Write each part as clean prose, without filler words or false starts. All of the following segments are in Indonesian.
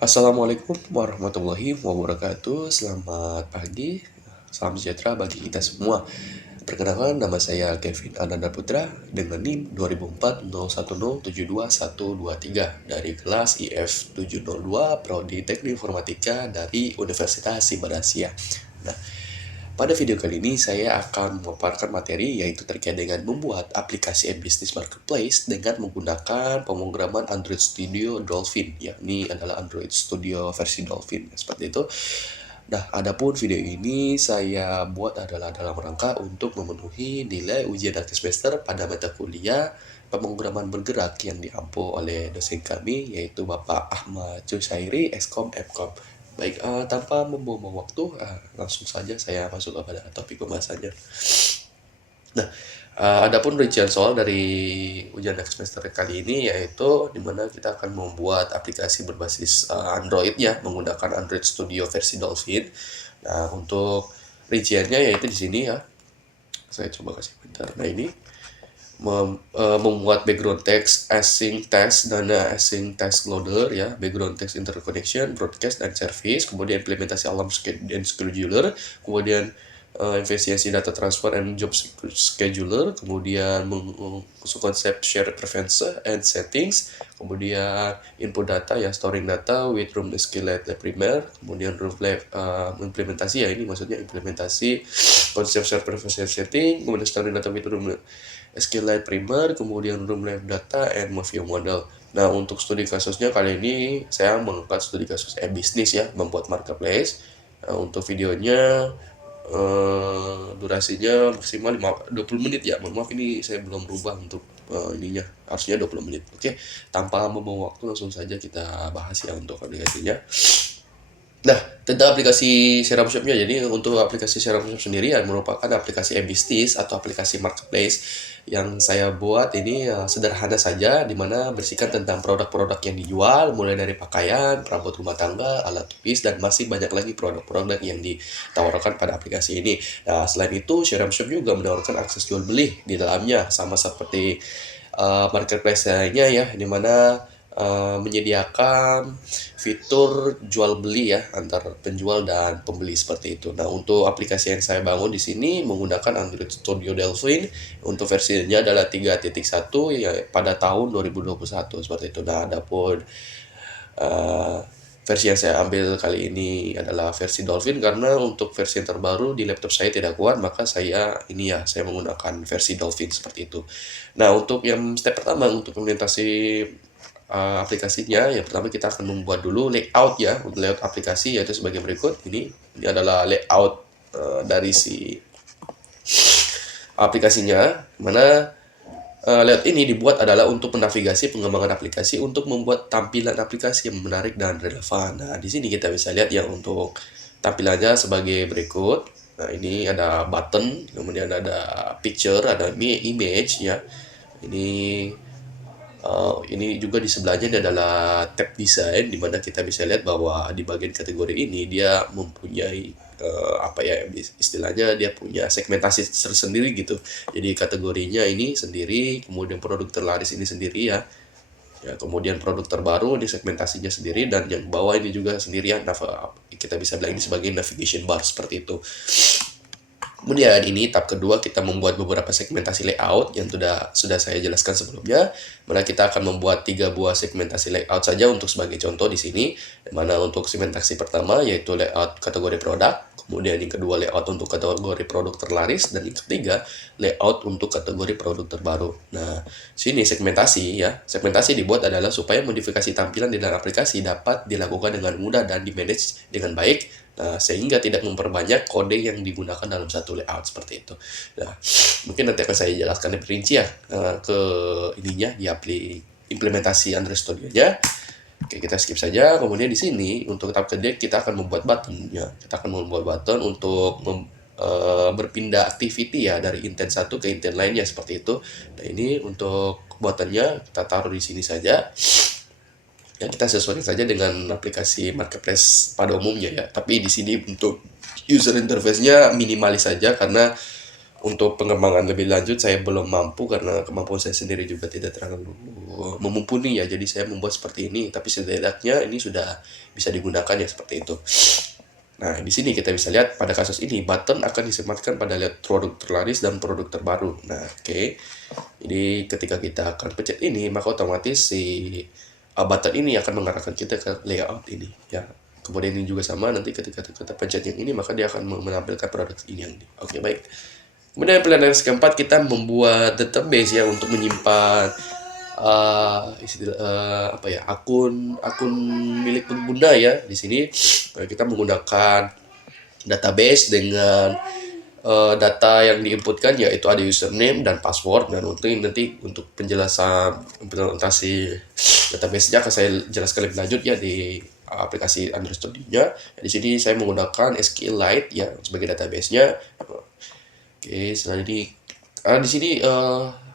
Assalamualaikum warahmatullahi wabarakatuh. Selamat pagi, salam sejahtera bagi kita semua. Perkenalkan, nama saya Kevin Ananda Putra dengan NIM 200401072123 dari kelas IF 702 Prodi Teknik Informatika dari Universitas Sibar Asia. Nah, pada video kali ini saya akan memaparkan materi yaitu terkait dengan membuat aplikasi e-business marketplace dengan menggunakan pemrograman Android Studio Dolphin, yakni adalah Android Studio versi Dolphin seperti itu. Nah, adapun video ini saya buat adalah dalam rangka untuk memenuhi nilai ujian akhir semester pada mata kuliah pemrograman bergerak yang diampu oleh dosen kami yaitu Bapak Ahmad Cusairi, Eskom Fkom. Baik, tanpa membuang waktu, langsung saja saya masuk kepada topik pembahasannya. Nah, adapun rincian soal dari ujian akhir semester kali ini yaitu dimana kita akan membuat aplikasi berbasis Android ya, menggunakan Android Studio versi Dolphin. Nah, untuk rinciannya yaitu di sini ya. Saya coba kasih bentar. Nah, ini membuat background text, async text, dan async text loader ya, background text interconnection, broadcast dan service, kemudian implementasi alarm and scheduler, kemudian efisiensi data transfer and job scheduler, kemudian masuk konsep shared preference and settings, kemudian input data ya, storing data with room SQLite primer, kemudian room implementasi ya, ini maksudnya implementasi konsep shared preference setting, kemudian storing data with room SQLite primer, kemudian room live data and movie model. Nah, untuk studi kasusnya kali ini saya mengangkat studi kasus e-business ya, membuat marketplace. Nah, untuk videonya durasinya maksimal 20 menit ya. Mohon maaf, ini saya belum rubah untuk ininya, harusnya 20 menit. Oke, tanpa membuang waktu langsung saja kita bahas ya untuk aplikasinya. Nah, tentang aplikasi Seram Shop-nya. Jadi untuk aplikasi Seram Shop sendiri yang merupakan aplikasi e-business atau aplikasi marketplace yang saya buat ini sederhana saja, dimana berisikan tentang produk-produk yang dijual, mulai dari pakaian, perabot rumah tangga, alat tulis, dan masih banyak lagi produk-produk yang ditawarkan pada aplikasi ini. Nah, selain itu, Seram Shop juga menawarkan akses jual beli di dalamnya, sama seperti marketplace lainnya ya, dimana menyediakan fitur jual beli ya antar penjual dan pembeli seperti itu. Nah, untuk aplikasi yang saya bangun di sini menggunakan Android Studio Dolphin, untuk versinya adalah 3.1 ya pada tahun 2021 seperti itu. Nah, adapun versi yang saya ambil kali ini adalah versi Dolphin karena untuk versi yang terbaru di laptop saya tidak kuat, maka saya menggunakan versi Dolphin seperti itu. Nah, untuk yang step pertama untuk implementasi aplikasinya, yang pertama kita akan membuat dulu layout ya, untuk layout aplikasi yaitu sebagai berikut. Ini adalah layout dari si aplikasinya, mana layout ini dibuat adalah untuk menavigasi pengembangan aplikasi, untuk membuat tampilan aplikasi yang menarik dan relevan. Nah, di sini kita bisa lihat ya untuk tampilannya sebagai berikut. Nah, ini ada button, kemudian ada picture, ada image ya. Ini juga di sebelahnya ini adalah tab desain, di mana kita bisa lihat bahwa di bagian kategori ini dia mempunyai istilahnya dia punya segmentasi tersendiri gitu. Jadi kategorinya ini sendiri, kemudian produk terlaris ini sendiri ya. Ya, kemudian produk terbaru ini segmentasinya sendiri, dan yang bawah ini juga sendiri ya. Kita bisa bilang ini sebagai navigation bar seperti itu. Kemudian ini tahap kedua, kita membuat beberapa segmentasi layout yang sudah saya jelaskan sebelumnya. Mana kita akan membuat 3 buah segmentasi layout saja untuk sebagai contoh di sini. Mana untuk segmentasi pertama yaitu layout kategori produk, kemudian yang kedua layout untuk kategori produk terlaris, dan yang ketiga layout untuk kategori produk terbaru. Nah, sini segmentasi ya. Segmentasi dibuat adalah supaya modifikasi tampilan di dalam aplikasi dapat dilakukan dengan mudah dan di-manage dengan baik. Nah, sehingga tidak memperbanyak kode yang digunakan dalam satu layout seperti itu. Nah, mungkin nanti akan saya jelaskan lebih rinci ya ke ininya di implementasi Android Studio-nya. Oke, kita skip saja. Kemudian di sini untuk tahap kedua kita akan membuat button ya. Kita akan membuat button untuk berpindah activity ya dari intent satu ke intent lainnya seperti itu. Nah, ini untuk buttonnya kita taruh di sini saja. Ya, kita sesuaikan saja dengan aplikasi marketplace pada umumnya ya. Tapi di sini untuk user interface-nya minimalis saja karena Untuk pengembangan lebih lanjut saya belum mampu karena kemampuan saya sendiri juga tidak terlalu memumpuni ya. Jadi saya membuat seperti ini, tapi setidaknya ini sudah bisa digunakan ya seperti itu. Nah, di sini kita bisa lihat pada kasus ini button akan disematkan pada produk terlaris dan produk terbaru. Nah, oke. Jadi ketika kita akan pencet ini, maka otomatis si button ini akan mengarahkan kita ke layout ini ya. Kemudian ini juga sama, nanti ketika kita pencet yang ini maka dia akan menampilkan produk ini yang ini. Oke, baik. Kemudian pilihan yang keempat, kita membuat database ya untuk menyimpan apa ya, akun milik pengguna ya. Di sini kita menggunakan database dengan data yang diinputkan yaitu ada username dan password. Dan nanti untuk penjelasan implementasi database-nya akan saya jelaskan lebih lanjut ya di aplikasi Android Studio-nya. Di sini saya menggunakan SQLite ya sebagai database-nya. Oke, selanjutnya di sini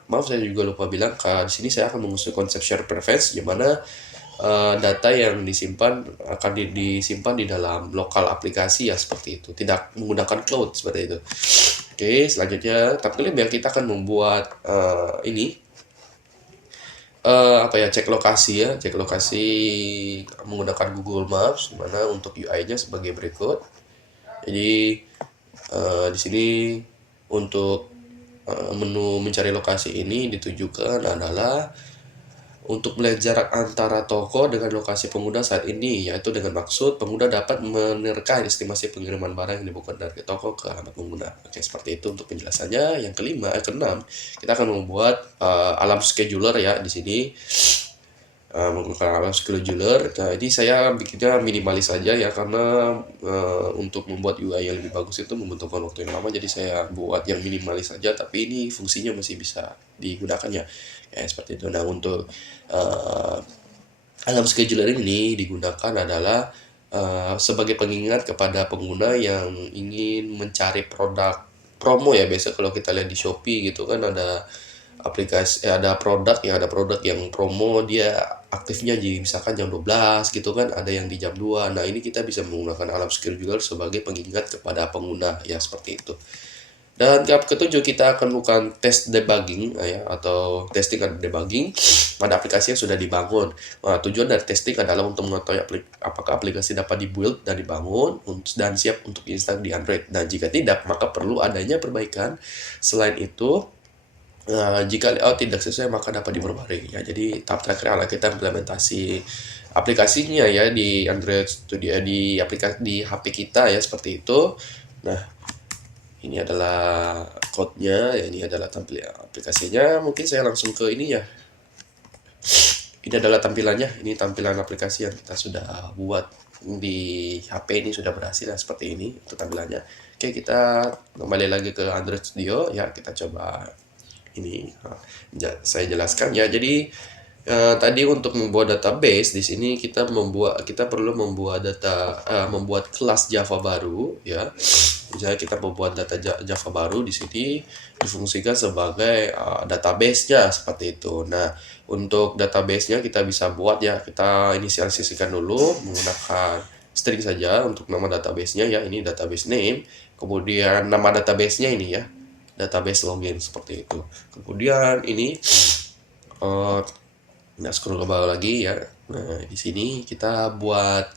maaf saya juga lupa bilang, di sini saya akan mengusung konsep share preference, di mana data yang disimpan akan disimpan di dalam lokal aplikasi ya seperti itu, tidak menggunakan cloud seperti itu. Oke, selanjutnya tampilan yang kita akan membuat ini apa ya, cek lokasi menggunakan Google Maps, di mana untuk UI-nya sebagai berikut. Jadi di sini untuk menu mencari lokasi ini ditujukan adalah untuk melihat jarak antara toko dengan lokasi pengguna saat ini, yaitu dengan maksud pengguna dapat menerka estimasi pengiriman barang yang dibuat dari toko ke alamat pengguna. Oke, seperti itu untuk penjelasannya. Yang keenam, kita akan membuat alarm scheduler ya di sini. Menggunakan alarm scheduler. Nah, ini saya bikinnya minimalis saja ya, karena untuk membuat UI yang lebih bagus itu membutuhkan waktu yang lama, jadi saya buat yang minimalis saja, tapi ini fungsinya masih bisa digunakan ya. Ya seperti itu. Nah, untuk alarm scheduler ini digunakan adalah sebagai pengingat kepada pengguna yang ingin mencari produk promo ya. Biasa kalau kita lihat di Shopee gitu kan, ada aplikasi ada produk yang promo, dia aktifnya di misalkan jam 12 gitu kan, ada yang di jam 2. Nah, ini kita bisa menggunakan alarm scheduler sebagai pengingat kepada pengguna ya seperti itu. Dan ketujuh, kita akan melakukan tes debugging ya, atau testing dan debugging pada aplikasi yang sudah dibangun. Nah, tujuan dari testing adalah untuk mengetahui apakah aplikasi dapat dibuild dan dibangun dan siap untuk diinstal di Android. Dan jika tidak, maka perlu adanya perbaikan. Selain itu, jika layout tidak sesuai maka dapat diperbarui ya. Jadi tahap terakhir adalah kita implementasi aplikasinya ya di Android Studio, di aplikasi di HP kita ya seperti itu. Nah, ini adalah code-nya ya, ini adalah tampilan aplikasinya. Mungkin saya langsung ke ini ya. Ini adalah tampilannya, ini tampilan aplikasi yang kita sudah buat di HP, ini sudah berhasil ya seperti ini untuk tampilannya. Oke, kita kembali lagi ke Android Studio ya, kita coba ini saya jelaskan ya. Jadi tadi untuk membuat database di sini kita perlu membuat membuat kelas Java baru ya. Misalnya kita membuat data Java baru, di sini difungsikan sebagai database-nya seperti itu. Nah, untuk database-nya kita bisa buat ya, kita inisialisasikan dulu menggunakan string saja untuk nama database-nya ya. Ini database name, kemudian nama database-nya ini ya, database login seperti itu. Kemudian ini scroll ke bawah lagi ya. Nah, di sini kita buat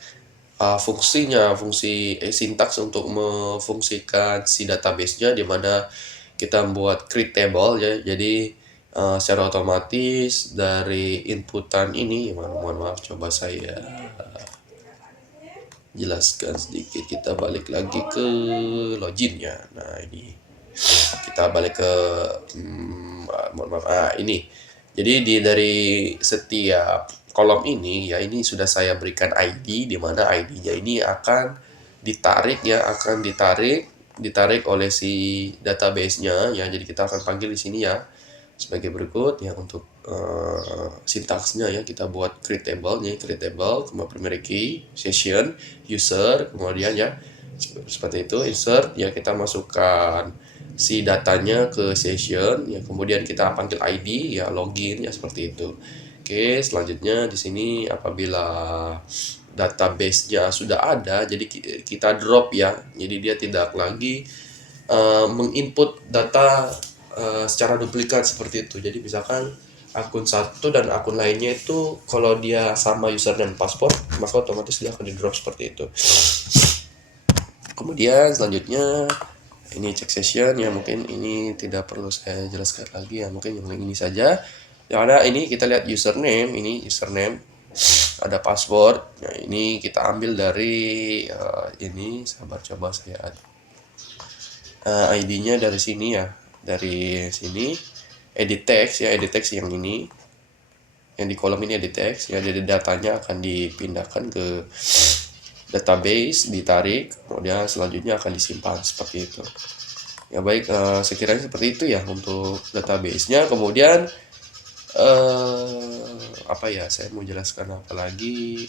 fungsi sintaks untuk memfungsikan si database-nya, di mana kita membuat create table ya. Jadi secara otomatis dari inputan ini, mohon maaf, coba saya jelaskan sedikit. Kita balik lagi ke login ya. Nah, ini kita balik ke mohon maaf, ini. Jadi dari setiap kolom ini ya, ini sudah saya berikan ID, di mana ID-nya ini akan ditarik oleh si database-nya ya. Jadi kita akan panggil di sini ya sebagai berikut ya. Untuk sintaksnya ya, kita buat create table, kemudian primary key, session, user, kemudian ya seperti itu, insert ya, kita masukkan si datanya ke session ya, kemudian kita panggil ID ya, login ya seperti itu. Oke, selanjutnya di sini apabila database-nya sudah ada, jadi kita drop ya, jadi dia tidak lagi menginput data secara duplikat seperti itu. Jadi misalkan akun satu dan akun lainnya itu kalau dia sama username password, maka otomatis dia akan di drop seperti itu. Kemudian selanjutnya ini cek session ya, mungkin ini tidak perlu saya jelaskan lagi ya, mungkin yang ini saja. Yang ada ini kita lihat username, ini username, ada password. Nah, ini kita ambil dari ini, sabar coba saya ID-nya dari sini ya, dari sini edit text ya, edit text yang ini, yang di kolom ini edit text ya. Jadi datanya akan dipindahkan ke database, ditarik, kemudian selanjutnya akan disimpan seperti itu ya. Baik, sekiranya seperti itu ya untuk database-nya. Kemudian apa ya, saya mau jelaskan apa lagi.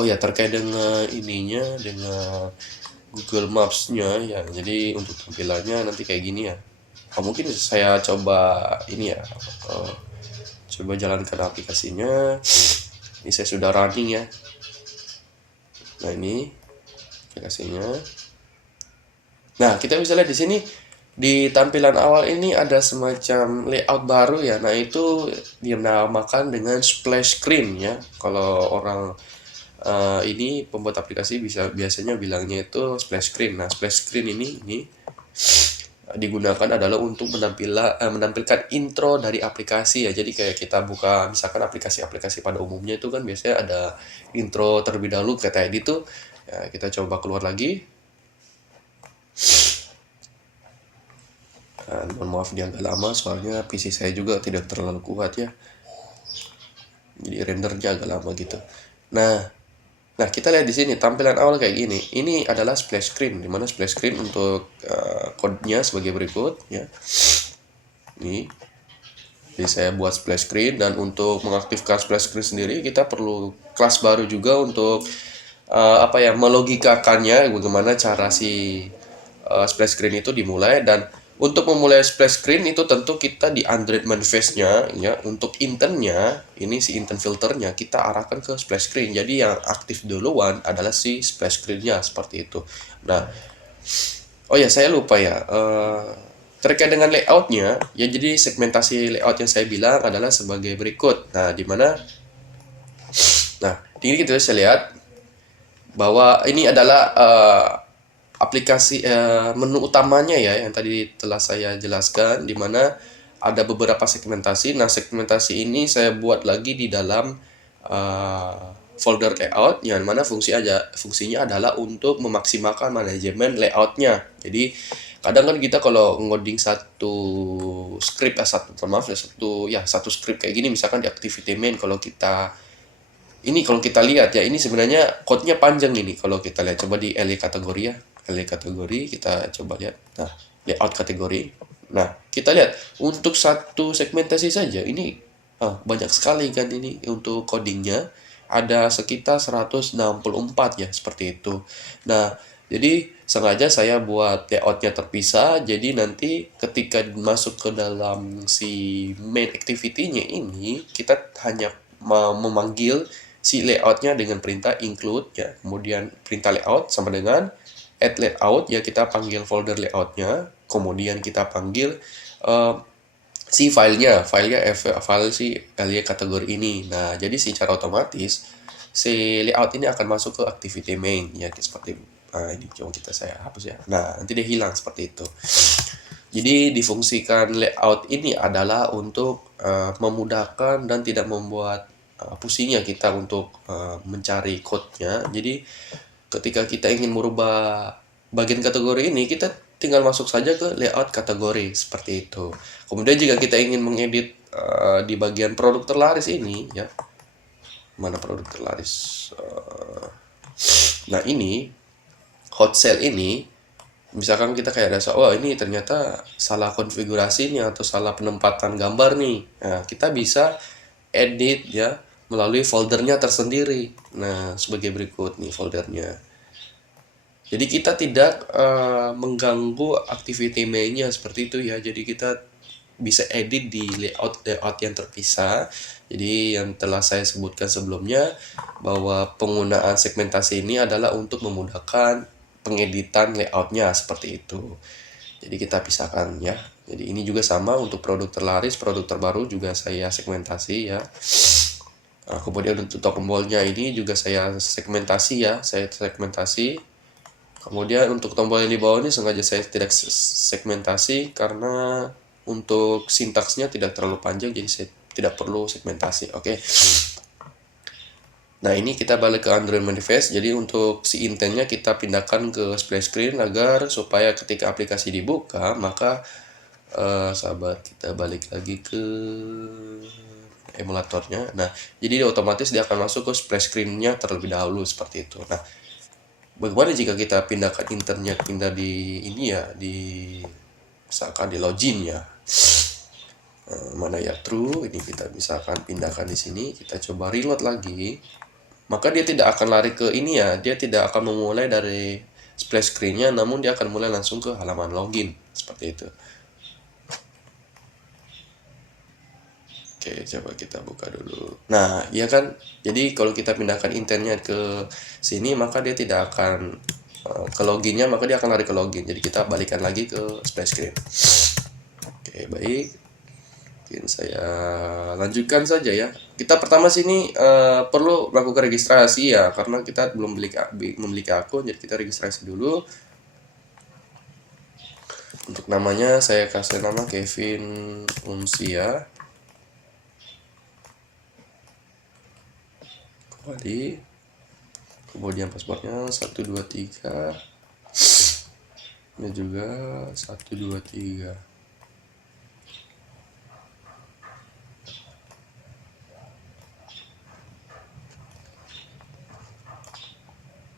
Oh ya, terkait dengan ininya, dengan Google Maps-nya ya. Jadi untuk tampilannya nanti kayak gini ya. Mungkin saya coba ini ya, coba jalankan aplikasinya. Ini saya sudah running ya. Nah, ini aplikasinya. Nah, kita bisa lihat di sini di tampilan awal ini ada semacam layout baru ya. Nah, itu dinamakan dengan splash screen ya. Kalau orang ini pembuat aplikasi biasanya bilangnya itu splash screen. Nah, splash screen ini digunakan adalah untuk menampilkan intro dari aplikasi ya. Jadi kayak kita buka misalkan aplikasi-aplikasi pada umumnya itu kan biasanya ada intro terlebih dahulu kayak tadi itu ya. Kita coba keluar lagi. Mohon maaf dia agak lama soalnya PC saya juga tidak terlalu kuat ya, jadi rendernya agak lama gitu. Nah kita lihat di sini tampilan awal kayak gini. Ini adalah splash screen, dimana splash screen untuk kodenya sebagai berikut ya. Ini jadi saya buat splash screen, dan untuk mengaktifkan splash screen sendiri kita perlu kelas baru juga untuk melogikakannya bagaimana cara si splash screen itu dimulai. Dan untuk memulai splash screen itu tentu kita di Android manifest-nya ya, untuk intentnya ini si intent filternya kita arahkan ke splash screen. Jadi yang aktif duluan adalah si splash screen-nya seperti itu. Nah, oh ya saya lupa ya, terkait dengan layout-nya ya. Jadi segmentasi layout yang saya bilang adalah sebagai berikut. Nah, ini kita bisa lihat bahwa ini adalah aplikasi menu utamanya ya, yang tadi telah saya jelaskan, di mana ada beberapa segmentasi. Nah, segmentasi ini saya buat lagi di dalam folder layout, yang mana fungsinya adalah untuk memaksimalkan manajemen layoutnya. Jadi kadang kan kita kalau ngoding satu script satu script kayak gini, misalkan di activity main, kalau kita lihat ya, ini sebenarnya code-nya panjang ini. Kalau kita lihat coba di LE kategori ya, LE kategori kita coba lihat. Nah, layout kategori. Nah, kita lihat untuk satu segmentasi saja ini banyak sekali kan ini untuk codingnya. Ada sekitar 164 ya, seperti itu. Nah, jadi sengaja saya buat layoutnya terpisah. Jadi nanti ketika masuk ke dalam si main activity-nya ini, kita hanya memanggil si layoutnya dengan perintah include ya, kemudian perintah layout sama dengan add layout ya, kita panggil folder layoutnya, kemudian kita panggil si filenya file si LY kategori ini. Nah, jadi secara otomatis si layout ini akan masuk ke activity main ya, seperti ini. Coba saya hapus ya. Nah, nanti dia hilang seperti itu. Jadi difungsikan layout ini adalah untuk memudahkan dan tidak membuat pusingnya kita untuk mencari code-nya. Jadi ketika kita ingin merubah bagian kategori ini, kita tinggal masuk saja ke layout kategori seperti itu. Kemudian jika kita ingin mengedit di bagian produk terlaris ini ya, mana produk terlaris, nah ini hot sale ini, misalkan kita kayak rasa ini ternyata salah konfigurasi nih atau salah penempatan gambar nih. Nah, kita bisa edit ya melalui foldernya tersendiri. Nah, sebagai berikut nih foldernya. Jadi kita tidak mengganggu activity main-nya seperti itu ya. Jadi kita bisa edit di layout yang terpisah. Jadi yang telah saya sebutkan sebelumnya, bahwa penggunaan segmentasi ini adalah untuk memudahkan pengeditan layoutnya seperti itu. Jadi kita pisahkan ya. Jadi ini juga sama untuk produk terlaris, produk terbaru juga saya segmentasi ya. Nah, kemudian untuk tombolnya ini juga saya segmentasi ya, saya segmentasi. Kemudian untuk tombol yang di bawah ini sengaja saya tidak segmentasi karena untuk sintaksnya tidak terlalu panjang, jadi saya tidak perlu segmentasi. Oke. Nah, ini kita balik ke Android Manifest. Jadi untuk si intentnya kita pindahkan ke splash screen agar supaya ketika aplikasi dibuka, maka sahabat kita balik lagi ke emulatornya. Nah, jadi otomatis dia akan masuk ke splash screen-nya terlebih dahulu seperti itu. Nah, bagaimana jika kita pindahkan internnya pindah di ini ya, di misalkan di login ya. Mana ya true, ini kita misalkan pindahkan di sini, kita coba reload lagi. Maka dia tidak akan lari ke ini ya, dia tidak akan memulai dari splash screen-nya, namun dia akan mulai langsung ke halaman login seperti itu. Oke, coba kita buka dulu. Nah, iya kan? Jadi kalau kita pindahkan intentnya ke sini, maka dia tidak akan ke loginnya, maka dia akan lari ke login. Jadi kita balikan lagi ke splash screen. Oke, baik. Mungkin saya lanjutkan saja ya. Kita pertama sini perlu melakukan registrasi ya, karena kita belum memiliki akun, jadi kita registrasi dulu. Untuk namanya saya kasih nama Kevin Unsia. Kembali, kemudian passwordnya 123, ini juga 123.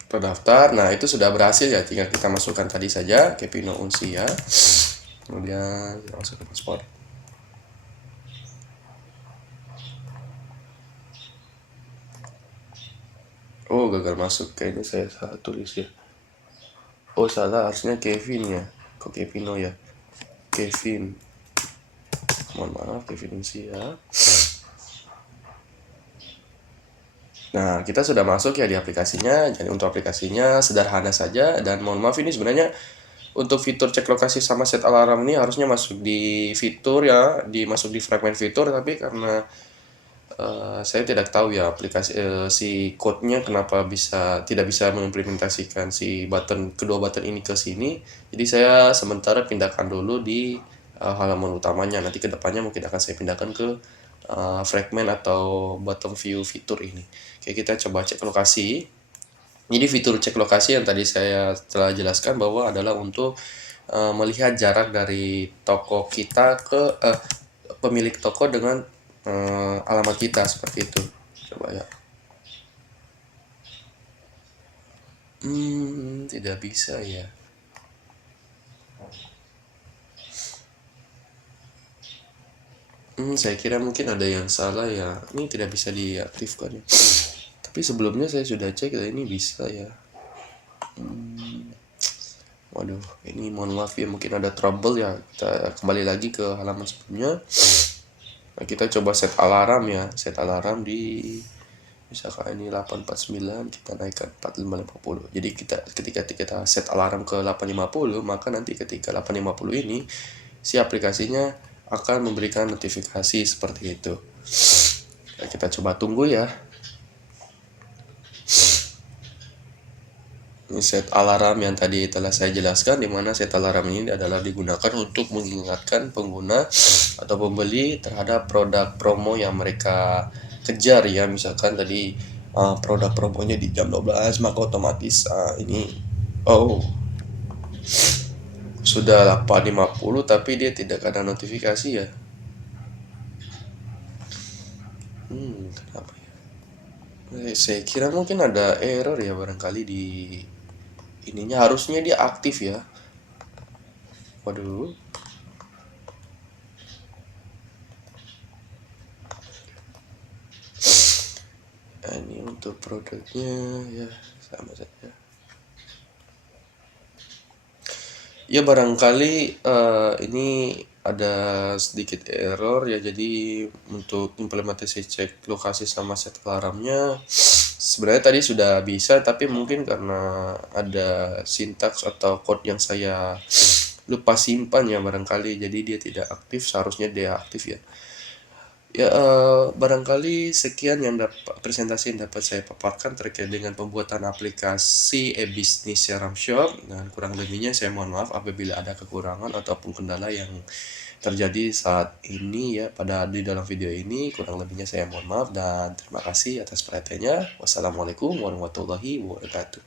Terdaftar. Nah, itu sudah berhasil ya, tinggal kita masukkan tadi saja Kevin Unsia, kemudian kita masukkan paspor. Oh, gagal masuk, kayaknya saya salah tulis ya. Oh, salah, harusnya Kevin ya. Kok Kevino ya? Kevin. Mohon maaf, Kevin Unsia. Nah, kita sudah masuk ya di aplikasinya. Jadi untuk aplikasinya sederhana saja, dan mohon maaf ini sebenarnya untuk fitur cek lokasi sama set alarm ini harusnya masuk di fitur ya, masuk di fragment fitur, tapi karena saya tidak tahu ya aplikasi si code-nya kenapa tidak bisa mengimplementasikan si kedua button ini ke sini. Jadi saya sementara pindahkan dulu di halaman utamanya. Nanti kedepannya mungkin akan saya pindahkan ke fragment atau bottom view fitur ini. Oke, kita coba cek lokasi. Jadi fitur cek lokasi yang tadi saya telah jelaskan bahwa adalah untuk melihat jarak dari toko kita ke pemilik toko dengan alamat kita seperti itu. Coba ya. Tidak bisa ya. Saya kira mungkin ada yang salah ya. Ini tidak bisa diaktifkan ya. Tapi sebelumnya saya sudah cek ya, ini bisa ya. Waduh, ini mohon maaf ya, mungkin ada trouble ya. Kita kembali lagi ke halaman sebelumnya. Nah, kita coba set alarm ya. Set alarm di misalkan ini 849, kita naikkan 4550. Jadi ketika kita set alarm ke 850, maka nanti ketika 850 ini si aplikasinya akan memberikan notifikasi seperti itu. Nah, kita coba tunggu ya. Ini set alarm yang tadi telah saya jelaskan, di mana set alarm ini adalah digunakan untuk mengingatkan pengguna atau pembeli terhadap produk promo yang mereka kejar ya. Misalkan tadi produk promonya di jam 12, maka otomatis ini sudah 8.50 tapi dia tidak ada notifikasi ya. Kenapa ya? Saya kira mungkin ada error ya barangkali di ininya, harusnya dia aktif ya. Waduh. Nah, ini untuk produknya ya sama saja. Ya barangkali ini ada sedikit error ya, jadi untuk implementasi cek lokasi sama set alarmnya sebenarnya tadi sudah bisa, tapi mungkin karena ada sintaks atau code yang saya lupa simpan ya barangkali, jadi dia tidak aktif, seharusnya dia aktif ya. Ya, barangkali sekian yang presentasi yang dapat saya paparkan terkait dengan pembuatan aplikasi e-bisnis Seram Shop, dan kurang lebihnya saya mohon maaf apabila ada kekurangan ataupun kendala yang terjadi saat ini ya pada di dalam video ini. Kurang lebihnya saya mohon maaf dan terima kasih atas perhatiannya. Wassalamualaikum warahmatullahi wabarakatuh.